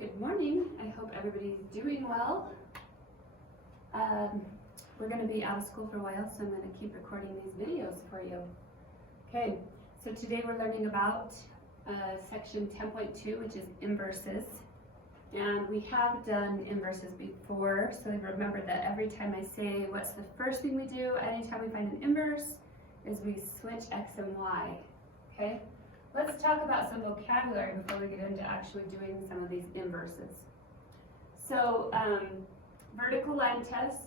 Good morning. I hope everybody's doing well. We're going to be out of school for a while, so I'm going to keep recording these videos for you. Okay, so today we're learning about section 10.2, which is inverses. And we have done inverses before, so remember that every time I say what's the first thing we do anytime we find an inverse is we switch x and y. Okay? Let's talk about some vocabulary before we get into actually doing some of these inverses. So, vertical line test.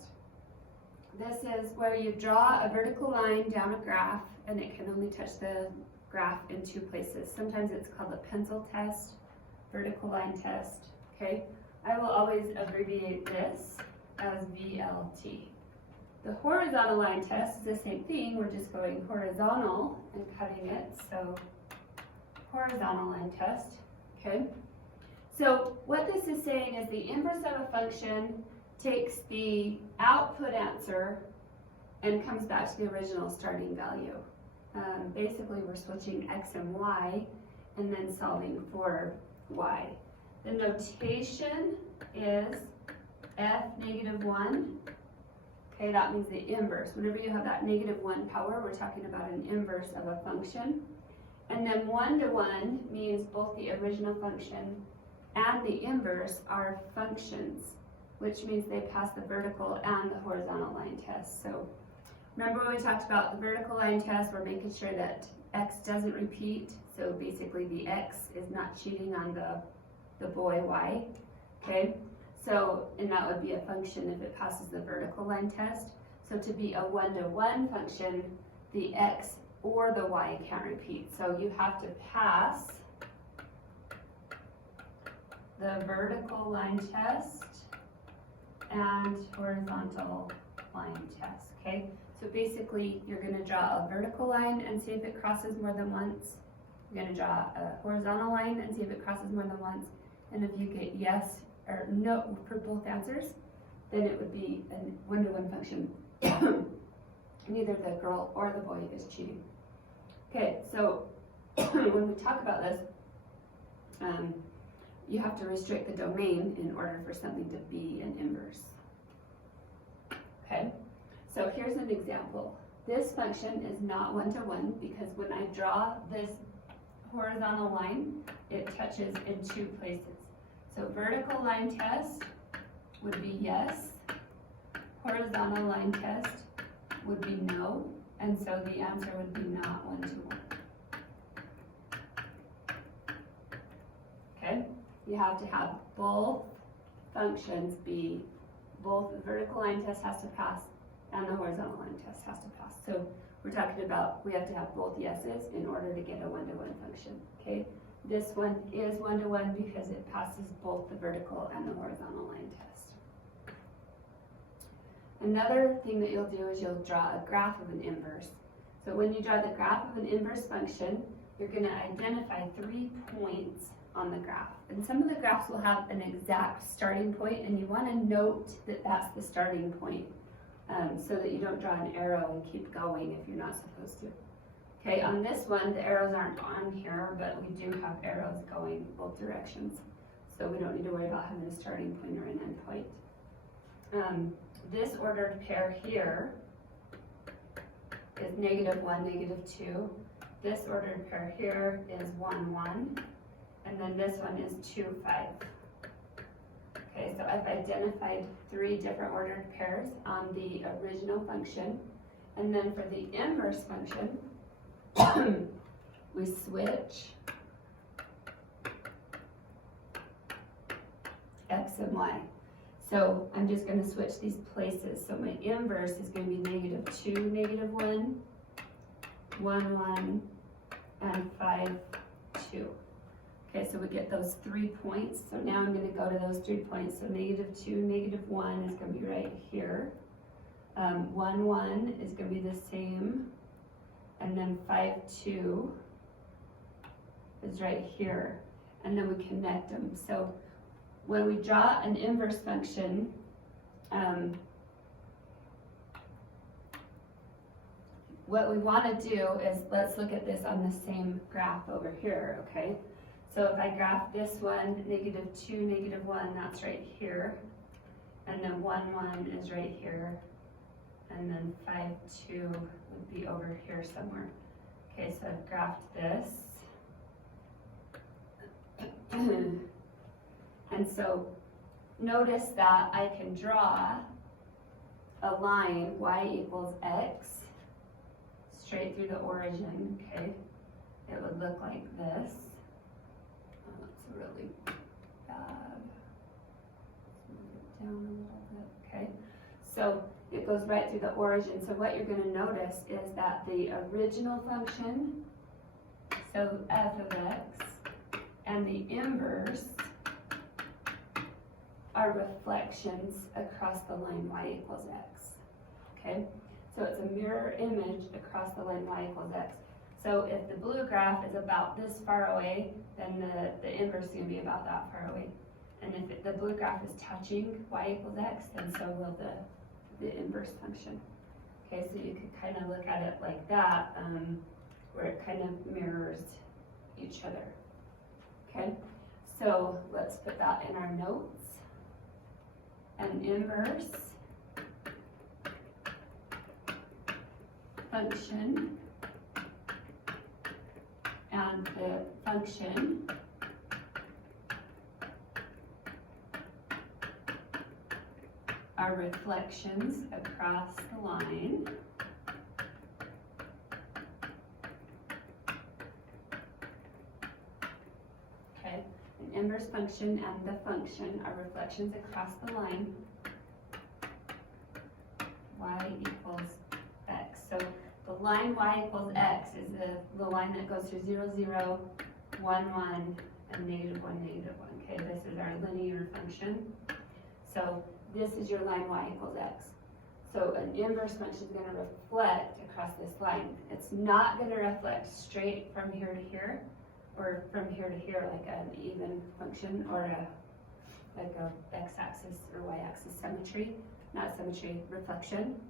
This is where you draw a vertical line down a graph and it can only touch the graph in two places. Sometimes it's called a pencil test, vertical line test. Okay? I will always abbreviate this as VLT. The horizontal line test is the same thing. We're just going horizontal and cutting it. So horizontal line test, okay? So what this is saying is the inverse of a function takes the output answer and comes back to the original starting value. Basically, we're switching x and y and then solving for y. The notation is f -1. Okay, that means the inverse. Whenever you have that -1 power, we're talking about an inverse of a function. And then 1-to-1 means both the original function and the inverse are functions, which means they pass the vertical and the horizontal line test. So remember when we talked about the vertical line test, we're making sure that x doesn't repeat. So basically the x is not cheating on the boy y, okay? So, and that would be a function if it passes the vertical line test. So to be a 1-to-1 function, the x or the y can't repeat. So you have to pass the vertical line test and horizontal line test, okay? So basically, you're gonna draw a vertical line and see if it crosses more than once. You're gonna draw a horizontal line and see if it crosses more than once. And if you get yes or no for both answers, then it would be a 1-to-1 function. Neither the girl or the boy is cheating. Okay, so when we talk about this, you have to restrict the domain in order for something to be an inverse. Okay, so here's an example. This function is not 1-to-1 because when I draw this horizontal line, it touches in two places. So vertical line test would be yes, horizontal line test would be no, and so the answer would be not 1-to-1. Okay, you have to have both functions be, both the vertical line test has to pass and the horizontal line test has to pass. So we're talking about, we have to have both yeses in order to get a 1-to-1 function, okay? This one is 1-to-1 because it passes both the vertical and the horizontal line test. Another thing that you'll do is you'll draw a graph of an inverse. So when you draw the graph of an inverse function, you're going to identify 3 points on the graph. And some of the graphs will have an exact starting point, and you want to note that that's the starting point so that you don't draw an arrow and keep going if you're not supposed to. Okay, on this one, the arrows aren't on here, but we do have arrows going both directions. So we don't need to worry about having a starting point or an end point. This ordered pair here is -1, -2. This ordered pair here is 1, 1. And then this one is 2, 5. Okay, so I've identified 3 different ordered pairs on the original function. And then for the inverse function, we switch x and y. So I'm just going to switch these places. So my inverse is going to be -2, -1, 1, 1, and 5, 2. Okay, so we get those 3 points. So now I'm going to go to those 3 points. So -2, -1 is going to be right here. 1, 1 is going to be the same. And then 5, 2 is right here. And then we connect them. So when we draw an inverse function, what we want to do is, let's look at this on the same graph over here, okay? So if I graph this one, -2, -1, that's right here. And then 1, 1 is right here. And then 5, 2 would be over here somewhere. Okay, so I've graphed this. And so notice that I can draw a line, y equals x, straight through the origin, okay? It would look like this. Oh, that's really bad. Move it down a little bit, okay? So it goes right through the origin. So what you're gonna notice is that the original function, so f of x, and the inverse are reflections across the line y equals x, okay? So it's a mirror image across the line y equals x. So if the blue graph is about this far away, then the inverse is going to be about that far away. And if the blue graph is touching y equals x, then so will the inverse function. Okay, so you could kind of look at it like that, where it kind of mirrors each other. Okay, so let's put that in our notes. An inverse function and the function are reflections across the line. Okay, an inverse function and the function are reflections across the line. Y equals x. So the line y equals x is the line that goes through 0, 0, 1, 1, and -1, -1. Okay, this is our linear function. So this is your line y equals x. So an inverse function is going to reflect across this line. It's not going to reflect straight from here to here, or from here to here like an even function, or like a x-axis or y-axis symmetry. Not symmetry, reflection.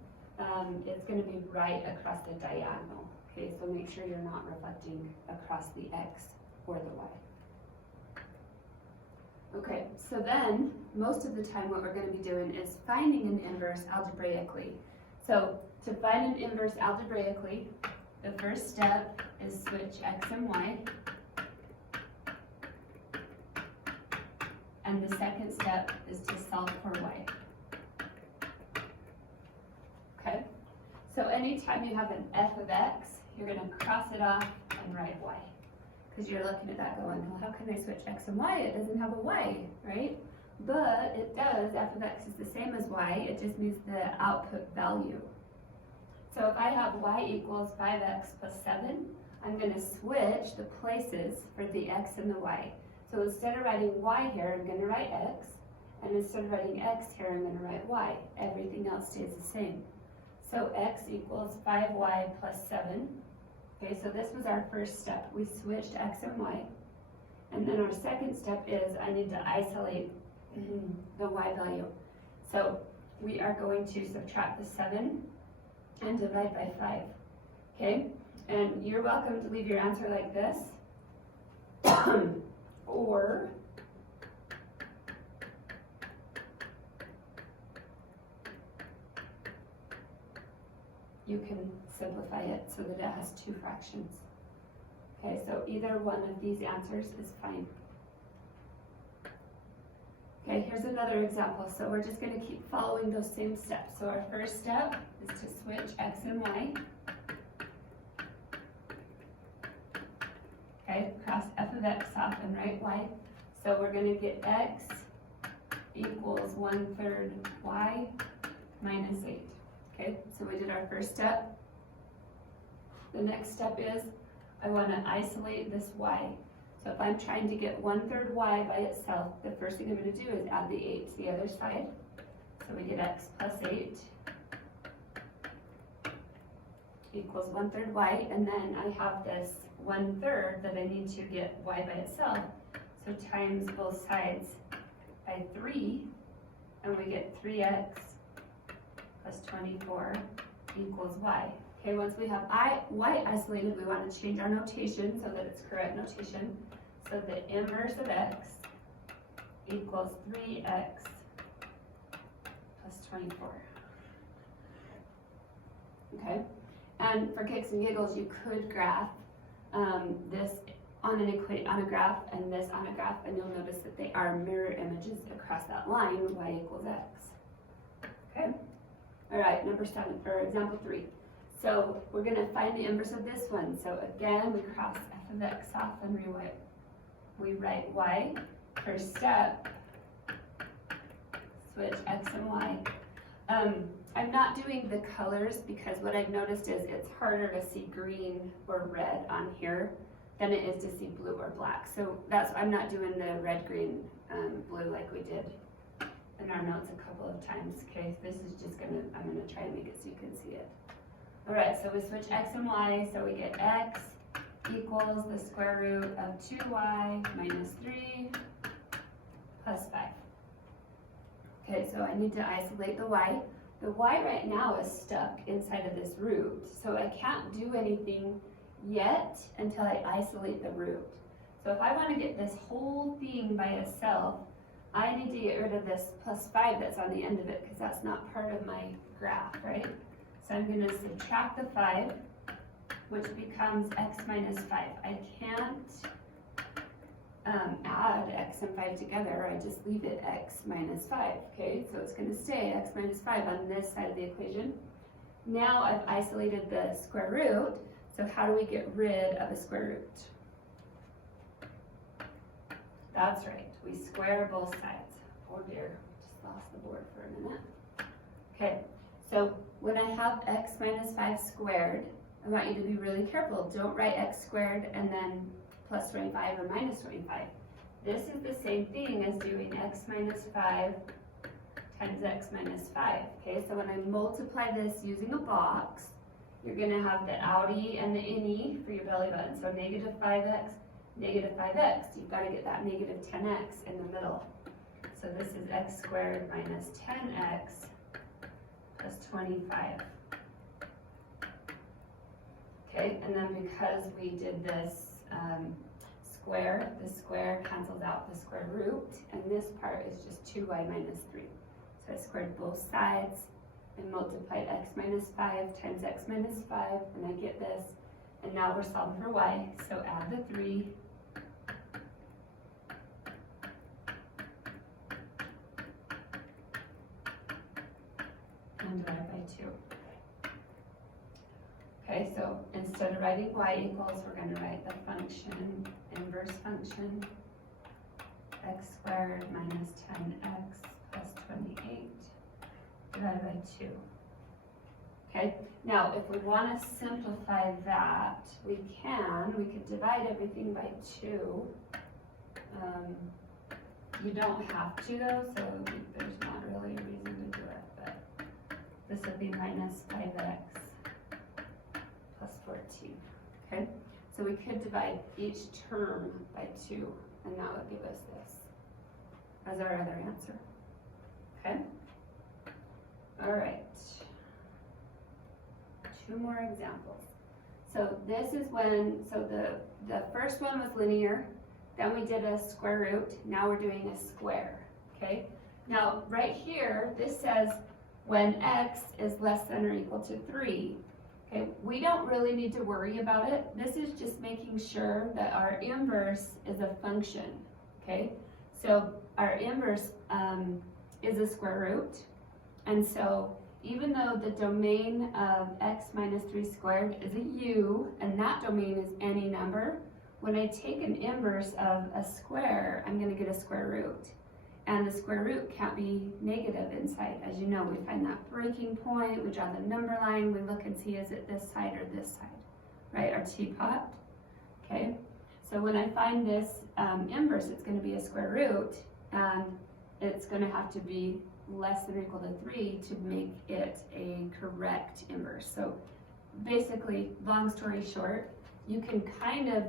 It's going to be right across the diagonal. Okay, so make sure you're not reflecting across the x or the y. Okay, so then most of the time what we're going to be doing is finding an inverse algebraically. So to find an inverse algebraically, the first step is switch x and y. And the second step is to solve for y. Okay, so anytime you have an f of x, you're going to cross it off and write y. Because you're looking at that going, well, how can I switch x and y? It doesn't have a y, right? But it does. F of x is the same as y. It just needs the output value. So if I have y equals 5x plus 7, I'm going to switch the places for the x and the y. So instead of writing y here, I'm going to write x. And instead of writing x here, I'm going to write y. Everything else stays the same. So x equals 5y plus 7. Okay, so this was our first step. We switched x and y. And then our second step is I need to isolate the y value. So we are going to subtract the 7 and divide by 5. Okay, and you're welcome to leave your answer like this. Or you can simplify it so that it has two fractions. Okay, so either one of these answers is fine. Okay, here's another example. So we're just going to keep following those same steps. So our first step is to switch x and y. Okay, cross f of x off and write y. So we're going to get x equals 1/3 y minus 8. Okay, so we did our first step. The next step is I want to isolate this y. So if I'm trying to get 1/3 y by itself, the first thing I'm going to do is add the 8 to the other side. So we get x plus 8 equals 1/3 y, and then I have this 1/3 that I need to get y by itself. So times both sides by 3, and we get 3x plus 24 equals y. Okay, once we have y isolated, we want to change our notation so that it's correct notation. So the inverse of x equals 3x plus 24. Okay, and for kicks and giggles, you could graph this on a graph and this on a graph, and you'll notice that they are mirror images across that line, y equals x. Okay, all right, number 7, or example 3. So we're going to find the inverse of this one. So again, we cross f of x off and we write y. First step, switch x and y. I'm not doing the colors because what I've noticed is it's harder to see green or red on here than it is to see blue or black. So I'm not doing the red, green, blue like we did in our notes a couple of times. Okay, this is just I'm gonna try and make it so you can see it. All right, so we switch x and y, so we get x equals the square root of 2y minus 3 plus 5. Okay, so I need to isolate the y. The y right now is stuck inside of this root, so I can't do anything yet until I isolate the root. So if I want to get this whole thing by itself, I need to get rid of this plus 5 that's on the end of it because that's not part of my graph, right? So I'm going to subtract the 5, which becomes x minus 5. I can't add x and 5 together, I just leave it x minus 5, okay? So it's going to stay x minus 5 on this side of the equation. Now I've isolated the square root, so how do we get rid of a square root? That's right, we square both sides. Oh dear, just lost the board for a minute. Okay, so when I have x minus 5 squared, I want you to be really careful. Don't write x squared and then plus 25 or minus 25. This is the same thing as doing x minus 5 times x minus 5. Okay, so when I multiply this using a box, you're going to have the outie and the innie for your belly button. So negative 5x, negative 5x. You've got to get that negative 10x in the middle. So this is x squared minus 10x plus 25. Okay, and then because we did this square, the square cancels out the square root, and this part is just 2y minus 3. So I squared both sides and multiplied x minus 5 times x minus 5, and I get this. And now we're solving for y, so add the 3. And divide by 2. Okay, so instead of writing y equals, we're going to write the function, inverse function, x squared minus 10x plus 28 divided by 2. Okay, now if we want to simplify that, we could divide everything by 2. You don't have to though, so there's not really a reason to do it, but this would be minus 5x plus 14, okay? So we could divide each term by 2, and that would give us this as our other answer, okay? All right, 2 more examples. So this is when, so the first one was linear, then we did a square root, now we're doing a square, okay? Now right here, this says when x is less than or equal to 3, okay, we don't really need to worry about it. This is just making sure that our inverse is a function, okay? So our inverse is a square root, and so even though the domain of x minus 3 squared is a u, and that domain is any number, when I take an inverse of a square, I'm going to get a square root. And the square root can't be negative inside. As you know, we find that breaking point, we draw the number line, we look and see is it this side or this side, right? Our teapot, okay? So when I find this inverse, it's going to be a square root, and it's going to have to be less than or equal to 3 to make it a correct inverse. So basically, long story short, you can kind of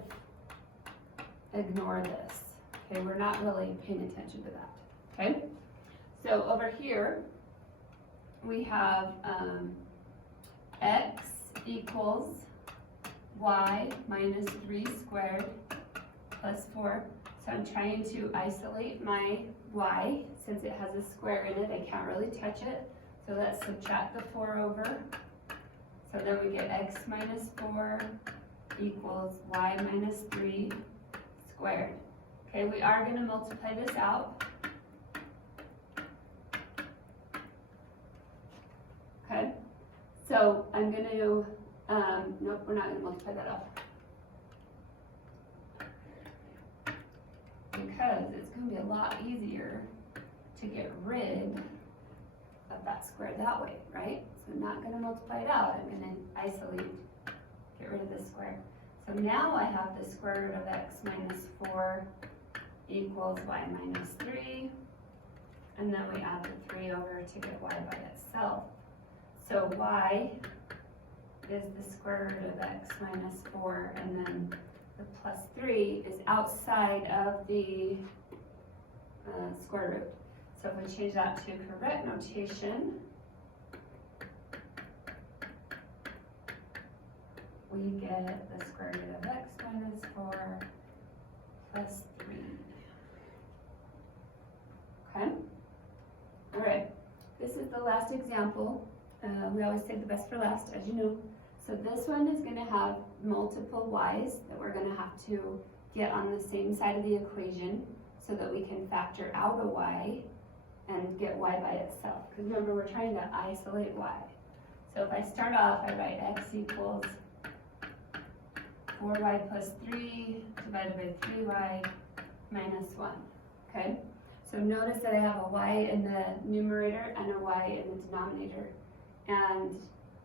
ignore this, okay? We're not really paying attention to that. Okay, so over here we have x equals y minus 3 squared plus 4. So I'm trying to isolate my y. Since it has a square in it, I can't really touch it. So let's subtract the 4 over. So then we get x minus 4 equals y minus 3 squared. Okay, we are going to multiply this out. Okay, so I'm going to, nope, we're not going to multiply that out. Because it's going to be a lot easier to get rid of that square that way, right? So I'm not going to multiply it out. I'm going to isolate, get rid of this square. So now I have the square root of x minus 4 equals y minus 3. And then we add the 3 over to get y by itself. So y is the square root of x minus 4, and then the plus 3 is outside of the square root. So if we change that to correct notation, we get the square root of x minus 4 plus 3. Okay? All right. This is the last example. We always save the best for last, as you know. So this one is going to have multiple y's that we're going to have to get on the same side of the equation so that we can factor out a y and get y by itself. Because remember, we're trying to isolate y. So if I start off, I write x equals 4y plus 3 divided by 3y minus 1. Okay? So notice that I have a y in the numerator and a y in the denominator. And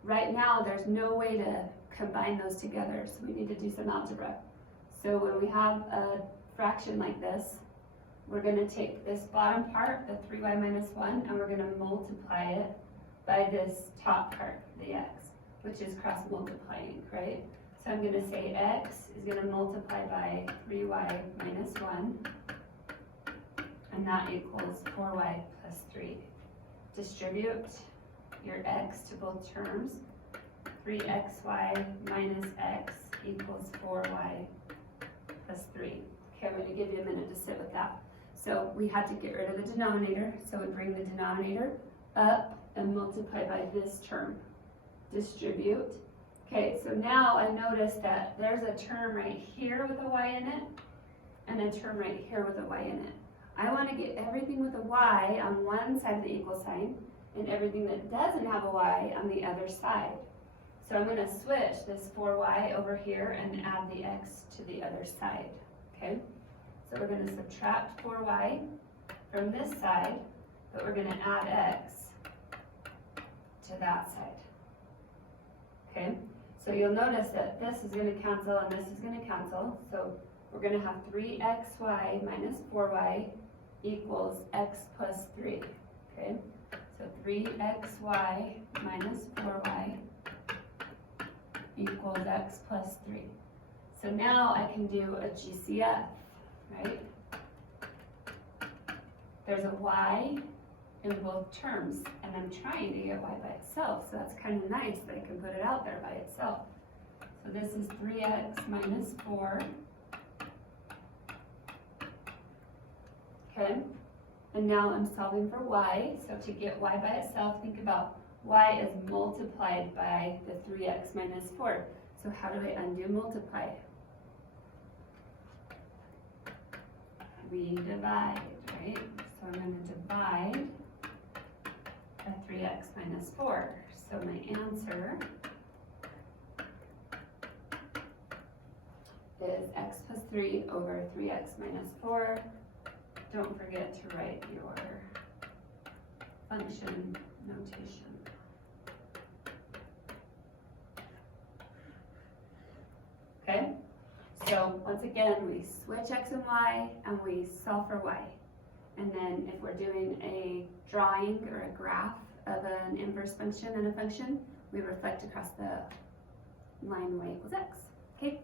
right now, there's no way to combine those together, so we need to do some algebra. So when we have a fraction like this, we're going to take this bottom part, the 3y minus 1, and we're going to multiply it by this top part, the x, which is cross multiplying, right? So I'm going to say x is going to multiply by 3y minus 1, and that equals 4y plus 3. Distribute your x to both terms. 3xy minus x equals 4y plus 3. Okay, I'm going to give you a minute to sit with that. So we had to get rid of the denominator, so we bring the denominator up and multiply by this term. Distribute. Okay, so now I notice that there's a term right here with a y in it, and a term right here with a y in it. I want to get everything with a y on one side of the equal sign, and everything that doesn't have a y on the other side. So I'm going to switch this 4y over here and add the x to the other side, okay? So we're going to subtract 4y from this side, but we're going to add x to that side, okay? So you'll notice that this is going to cancel and this is going to cancel, so we're going to have 3xy minus 4y equals x plus 3, okay? So 3xy minus 4y equals x plus 3. So now I can do a GCF, right? There's a y in both terms, and I'm trying to get y by itself, so that's kind of nice that I can put it out there by itself. So this is 3x minus 4. Okay? And now I'm solving for y, so to get y by itself, think about y is multiplied by the 3x minus 4. So how do I undo multiply? We divide, right? So I'm going to divide a 3x minus 4. So my answer is x plus 3 over 3x minus 4. Don't forget to write your function notation. Okay, so once again, we switch x and y and we solve for y. And then if we're doing a drawing or a graph of an inverse function and a function, we reflect across the line y equals x. Okay.